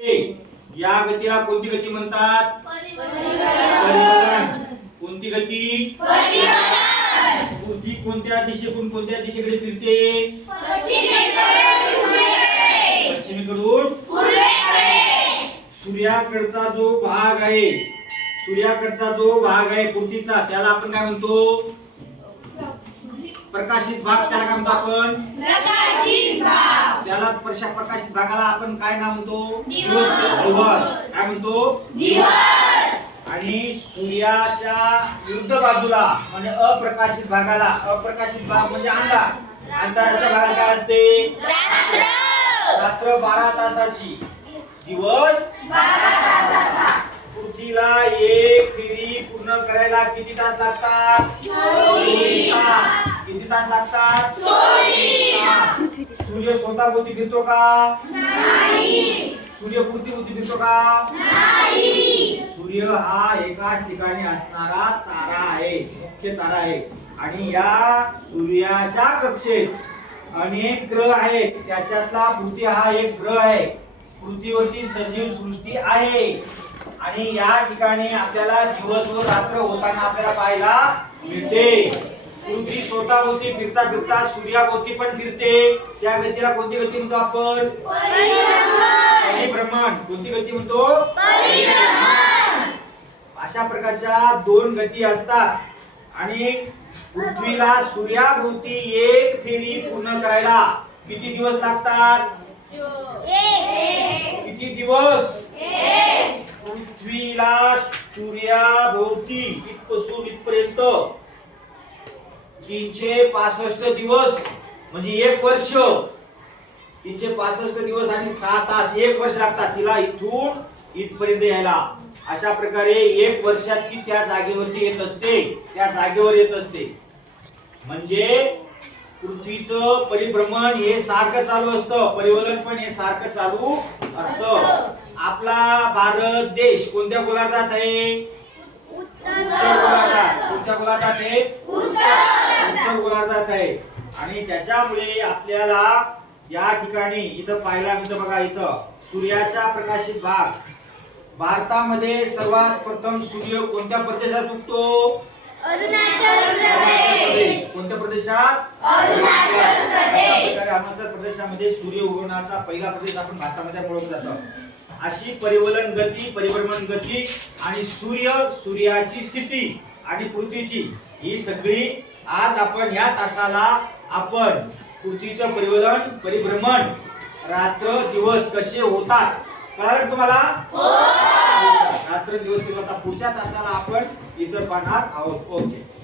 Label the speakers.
Speaker 1: या गतीला कोणती गती म्हणतात? कोणती गती? पृथ्वी कोणत्या दिशेकडून कोणत्या दिशेकडे फिरते? पश्चिमेकडून? सूर्याकडचा जो भाग आहे सूर्याकडचा जो भाग आहे पृथ्वीचा त्याला आपण काय म्हणतो? प्रकाशित भाग त्याला काय म्हणतो आपण? त्याला प्रशा- प्रकाशित भागाला आपण काय नाव म्हणतो?
Speaker 2: दिवस.
Speaker 1: दिवस. काय म्हणतो? आणि सूर्याच्या विरुद्ध बाजूला म्हणजे अप्रकाशित भागाला अप्रकाशित भाग म्हणजे अंधार. अंधाराच्या भागात काय असते? रात्र. बारा तासाची. दिवस पृथ्वीला एक फेरी पूर्ण करायला किती तास लागतात? तास लागतात. सूर्य स्वतःभोवती फिरतो का? सूर्य पृथ्वीभोवती फिरतो का? सूर्य हा एकाच ठिकाणी असणारा तारा आहे मुख्य तारा आहे. आणि या सूर्याच्या कक्षेत अनेक ग्रह आहेत. त्याच्यातला पृथ्वी हा एक ग्रह आहे. पृथ्वीवरती सजीव सृष्टी आहे. आणि या ठिकाणी आपल्याला दिवस व रात्र होताना आपल्याला पाहायला मिळते. पृथ्वी स्वतःभोवती फिरता फिरता सूर्याभोवती पण फिरते. त्या गतीला कोणती गती म्हणतो आपण? परिभ्रमण. कोणती गती म्हणतो? अशा प्रकारच्या दोन गती असतात. आणि पृथ्वीला सूर्याभोवती एक फेरी पूर्ण करायला किती दिवस लागतात? किती दिवस? पृथ्वीला सूर्याभोवती इथपासून इथपर्यंत. तीनशे पासष्ट दिवस म्हणजे एक वर्ष. तीनशे पासष्ट दिवस आणि सहा तास एक वर्ष लागतात तिला इथून इथपर्यंत यायला. अशा प्रकारे एक वर्षात ती त्या जागेवरती येत असते त्या जागेवर येत असते. म्हणजे पृथ्वीचं परिभ्रमण हे सारखं चालू असतं परिवलन पण हे सारखं चालू असतं. आपला भारत देश कोणत्या गोलार्धात आहे? गोलार्धात आहे उत्तर गोलार्धात आहे. आणि त्याच्यामुळे आपल्याला या ठिकाणी इथं पाहायला मिळतं बघा इथं. सूर्याचा प्रकाशित भाग. भारतामध्ये सर्वात प्रथम सूर्य कोणत्या प्रदेशात उगतो? अरुणाचल प्रदेश. कोणत्या प्रदेशात? अरुणाचल प्रदेश. अरुणाचल प्रदेशामध्ये सूर्य उगवण्याचा पहिला प्रदेश आपण भारतामध्ये ओळखलं जातं. अशी परिवलन गती परिभ्रमण गती आणि सूर्य सूर्याची स्थिती. आणि पृथ्वीची. ही सगळी आज आपण या तासाला आपण पृथ्वीचं परिवलन परिभ्रमण रात्र दिवस कसे होतात कळालं तुम्हाला? रात्र दिवस किंवा पुढच्या तासाला आपण इतर पाहणार आहोत. ओके.